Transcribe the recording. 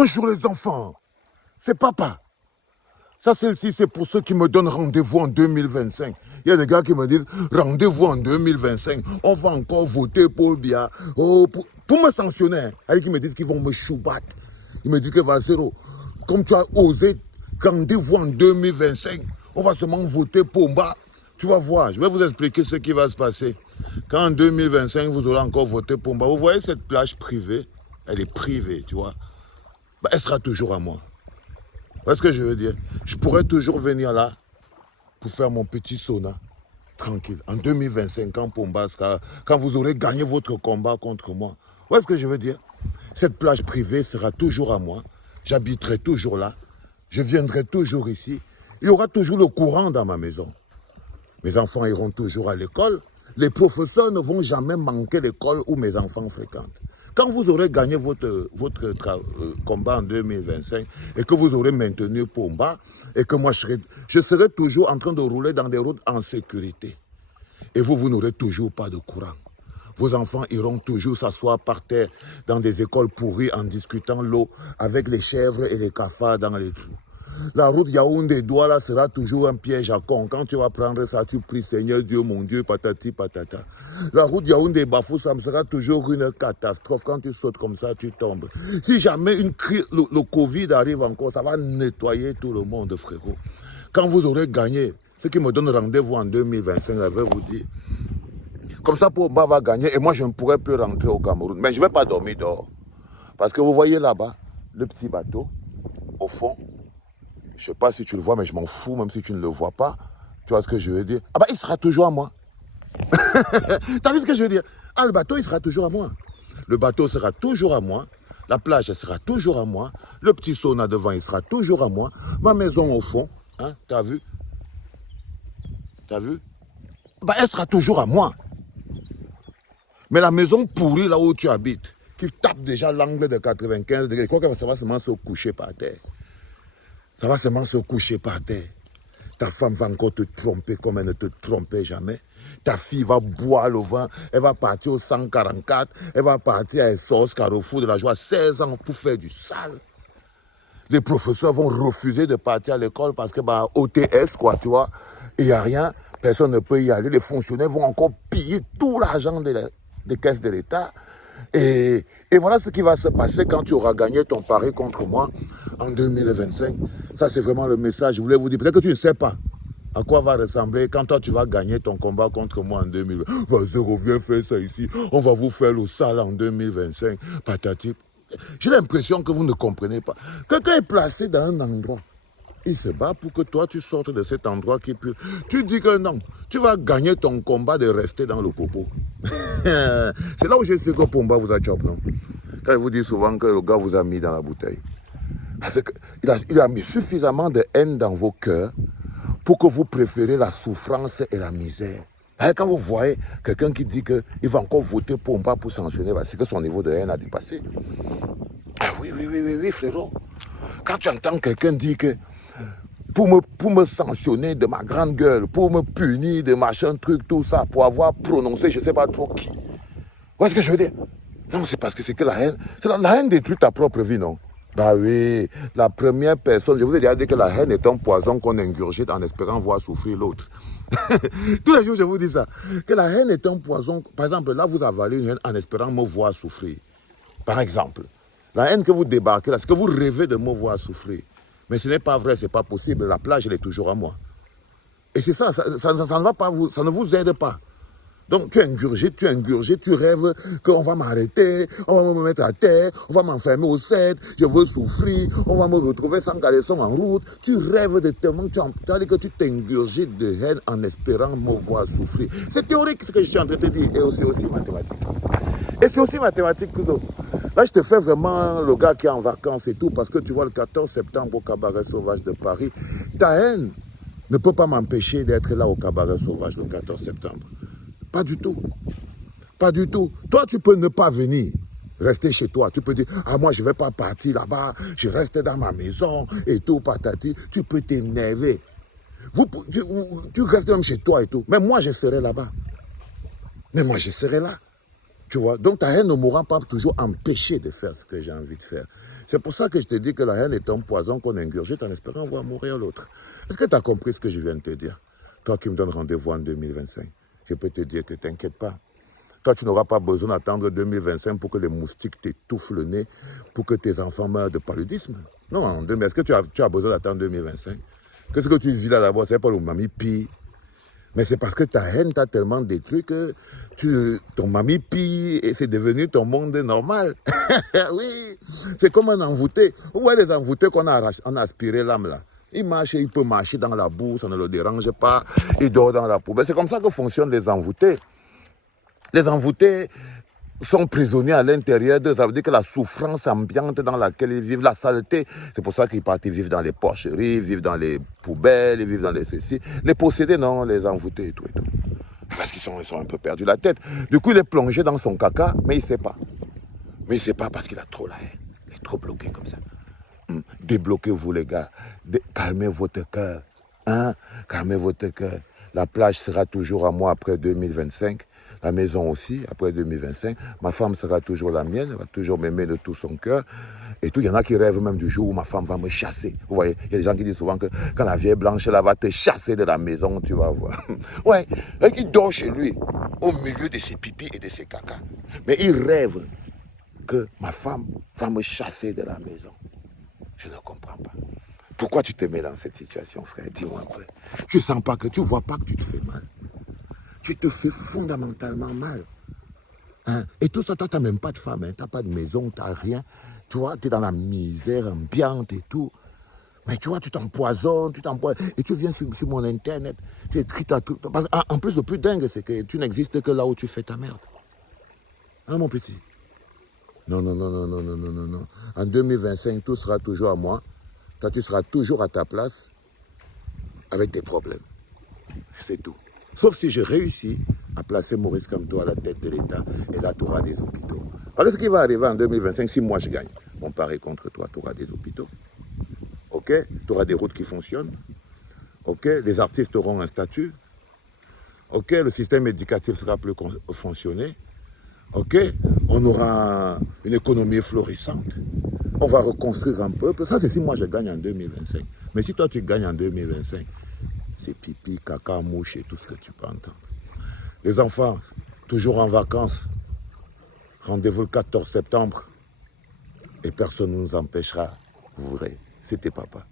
Bonjour les enfants, c'est papa. Ça, celle-ci, c'est pour ceux qui me donnent rendez-vous en 2025. Il y a des gars qui me disent, rendez-vous en 2025, on va encore voter pour Biya. Oh, pour me sanctionner, avec qui me disent qu'ils vont me choubattre. Ils me disent que Valsero, comme tu as osé, rendez-vous en 2025, on va seulement voter pour Mba. Tu vas voir, je vais vous expliquer ce qui va se passer. Quand en 2025, vous aurez encore voté pour Mba, vous voyez cette plage privée, elle est privée, tu vois. Bah, elle sera toujours à moi. Vous voyez ce que je veux dire? Je pourrais toujours venir là pour faire mon petit sauna, tranquille. En 2025, quand vous aurez gagné votre combat contre moi. Vous voyez ce que je veux dire? Cette plage privée sera toujours à moi. J'habiterai toujours là. Je viendrai toujours ici. Il y aura toujours le courant dans ma maison. Mes enfants iront toujours à l'école. Les professeurs ne vont jamais manquer l'école où mes enfants fréquentent. Quand vous aurez gagné votre combat en 2025 et que vous aurez maintenu Pomba et que moi je serai toujours en train de rouler dans des routes en sécurité. Et vous n'aurez toujours pas de courant. Vos enfants iront toujours s'asseoir par terre dans des écoles pourries en discutant l'eau avec les chèvres et les cafards dans les trous. La route Yaoundé-Douala sera toujours un piège à con. Quand tu vas prendre ça, tu pries Seigneur Dieu, mon Dieu, patati patata. La route Yaoundé-Bafoussam sera toujours une catastrophe. Quand tu sautes comme ça, tu tombes. Si jamais le Covid arrive encore, ça va nettoyer tout le monde, frérot. Quand vous aurez gagné, ce qui me donne rendez-vous en 2025, je vais vous dire. Comme ça, Pomba va gagner et moi, je ne pourrai plus rentrer au Cameroun. Mais je ne vais pas dormir dehors. Parce que vous voyez là-bas, le petit bateau, au fond, je ne sais pas si tu le vois, mais je m'en fous, même si tu ne le vois pas. Tu vois ce que je veux dire? Ah bah, il sera toujours à moi. T'as vu ce que je veux dire? Ah, le bateau, il sera toujours à moi. Le bateau sera toujours à moi. La plage, elle sera toujours à moi. Le petit sauna devant, il sera toujours à moi. Ma maison au fond, hein, t'as vu? T'as vu? Bah, elle sera toujours à moi. Mais la maison pourrie là où tu habites, qui tape déjà l'angle de 95 degrés, je crois que ça va seulement se coucher par terre. Ça va seulement se coucher par terre. Ta femme va encore te tromper comme elle ne te trompait jamais. Ta fille va boire le vin, elle va partir au 144, elle va partir à Essos, Carrefour de la Joie, 16 ans pour faire du sale. Les professeurs vont refuser de partir à l'école parce que, bah, OTS, quoi, tu vois, il n'y a rien, personne ne peut y aller. Les fonctionnaires vont encore piller tout l'argent des caisses de l'État. Et voilà ce qui va se passer quand tu auras gagné ton pari contre moi en 2025. Ça, c'est vraiment le message. Je voulais vous dire, peut-être que tu ne sais pas à quoi va ressembler quand toi, tu vas gagner ton combat contre moi en 2020. Vas-y, reviens faire ça ici. On va vous faire le sale en 2025. Patati. J'ai l'impression que vous ne comprenez pas. Quelqu'un est placé dans un endroit. Il se bat pour que toi, tu sortes de cet endroit qui pue. Tu dis que non, tu vas gagner ton combat de rester dans le popo. C'est là où je sais que Pomba vous a chopé, non? Quand il vous dit souvent que le gars vous a mis dans la bouteille. Parce qu'il a mis suffisamment de haine dans vos cœurs pour que vous préférez la souffrance et la misère. Et quand vous voyez quelqu'un qui dit qu'il va encore voter Pomba pour sanctionner, c'est que son niveau de haine a dépassé. Ah oui, frérot. Quand tu entends quelqu'un dire que pour me sanctionner de ma grande gueule, pour me punir de machin truc, tout ça, pour avoir prononcé je ne sais pas trop qui. Vous voyez ce que je veux dire? Non, c'est parce que c'est que la haine. La haine détruit ta propre vie, non? Bah oui, la première personne, je vous ai déjà dit que la haine est un poison qu'on ingurgite en espérant voir souffrir l'autre. Tous les jours, je vous dis ça. Que la haine est un poison. Par exemple, là, vous avalez une haine en espérant me voir souffrir. Par exemple, la haine que vous débarquez là, c'est que vous rêvez de me voir souffrir. Mais ce n'est pas vrai, ce n'est pas possible. La plage, elle est toujours à moi. Et c'est ça, ça ne va pas ça ne vous aide pas. Donc tu ingurgites, tu rêves qu'on va m'arrêter, on va me mettre à terre, on va m'enfermer au 7, je veux souffrir, on va me retrouver sans caleçon en route. Tu rêves de tellement, tu as dit que tu t'ingurgites de haine en espérant me voir souffrir. C'est théorique ce que je suis en train de te dire, et c'est aussi mathématique. Et c'est aussi mathématique que ça. Là, je te fais vraiment le gars qui est en vacances et tout, parce que tu vois le 14 septembre au Cabaret Sauvage de Paris, ta haine ne peut pas m'empêcher d'être là au Cabaret Sauvage le 14 septembre. Pas du tout. Pas du tout. Toi, tu peux ne pas venir. Rester chez toi. Tu peux dire, ah moi, je ne vais pas partir là-bas. Je reste dans ma maison et tout, patati. Tu peux t'énerver. Tu restes même chez toi et tout. Mais moi, je serai là-bas. Mais moi, je serai là. Tu vois, donc ta haine ne m'aura pas toujours empêché de faire ce que j'ai envie de faire. C'est pour ça que je te dis que la haine est un poison qu'on ingurgite en espérant voir mourir l'autre. Est-ce que tu as compris ce que je viens de te dire? Toi qui me donnes rendez-vous en 2025, je peux te dire que t'inquiète pas. Toi, tu n'auras pas besoin d'attendre 2025 pour que les moustiques t'étouffent le nez, pour que tes enfants meurent de paludisme. Non, est-ce que tu as besoin d'attendre 2025? Qu'est-ce que tu vis là d'abord? C'est pas le mamie pire. Mais c'est parce que ta haine t'a tellement détruit que ton mamie pille et c'est devenu ton monde normal. Oui, c'est comme un envoûté. Vous voyez les envoûtés qu'on a aspiré l'âme là. Il marche, il peut marcher dans la boue, ça ne le dérange pas. Il dort dans la poubelle. C'est comme ça que fonctionnent les envoûtés. Les envoûtés sont prisonniers à l'intérieur d'eux. Ça veut dire que la souffrance ambiante dans laquelle ils vivent, la saleté, c'est pour ça qu'ils partent, ils vivent dans les porcheries, ils vivent dans les poubelles, ils vivent dans les ceci. Les possédés, non, les envoûtés et tout et tout. Parce qu'ils sont un peu perdus la tête. Du coup, il est plongé dans son caca, mais il ne sait pas. Mais il ne sait pas parce qu'il a trop la haine. Il est trop bloqué comme ça. Débloquez-vous les gars. Calmez votre cœur. Hein? Calmez votre cœur. La plage sera toujours à moi après 2025. La maison aussi, après 2025. Ma femme sera toujours la mienne. Elle va toujours m'aimer de tout son cœur. Et tout, il y en a qui rêvent même du jour où ma femme va me chasser. Vous voyez, il y a des gens qui disent souvent que quand la vieille blanche, là, va te chasser de la maison, tu vas voir. Ouais, il dort chez lui, au milieu de ses pipis et de ses cacas. Mais il rêve que ma femme va me chasser de la maison. Je ne comprends pas. Pourquoi tu te mets dans cette situation, frère? Dis-moi un peu. Tu sens pas que, tu vois pas que tu te fais mal. Tu te fais fondamentalement mal. Hein? Et tout ça, toi, tu n'as même pas de femme, hein? Tu n'as pas de maison, tu n'as rien. Tu vois, tu es dans la misère ambiante et tout. Mais tu vois, tu t'empoisonnes, et tu viens sur mon internet, tu écris ta truc. En plus, le plus dingue, c'est que tu n'existes que là où tu fais ta merde. Hein, mon petit? Non, non, non, non, non, non, non, non, non. En 2025, tout sera toujours à moi. Toi, tu seras toujours à ta place avec tes problèmes. C'est tout. Sauf si je réussis à placer Maurice Kamto à la tête de l'État, et là, tu auras des hôpitaux. Parce que ce qui va arriver en 2025, si moi je gagne, mon pari contre toi, tu auras des hôpitaux. Ok? Tu auras des routes qui fonctionnent. Ok? Les artistes auront un statut. Ok? Le système éducatif sera plus fonctionné. Ok? On aura une économie florissante. On va reconstruire un peuple. Ça, c'est si moi je gagne en 2025. Mais si toi tu gagnes en 2025, c'est pipi, caca, mouche et tout ce que tu peux entendre. Les enfants, toujours en vacances. Rendez-vous le 14 septembre. Et personne ne nous empêchera. Vous verrez, c'était papa.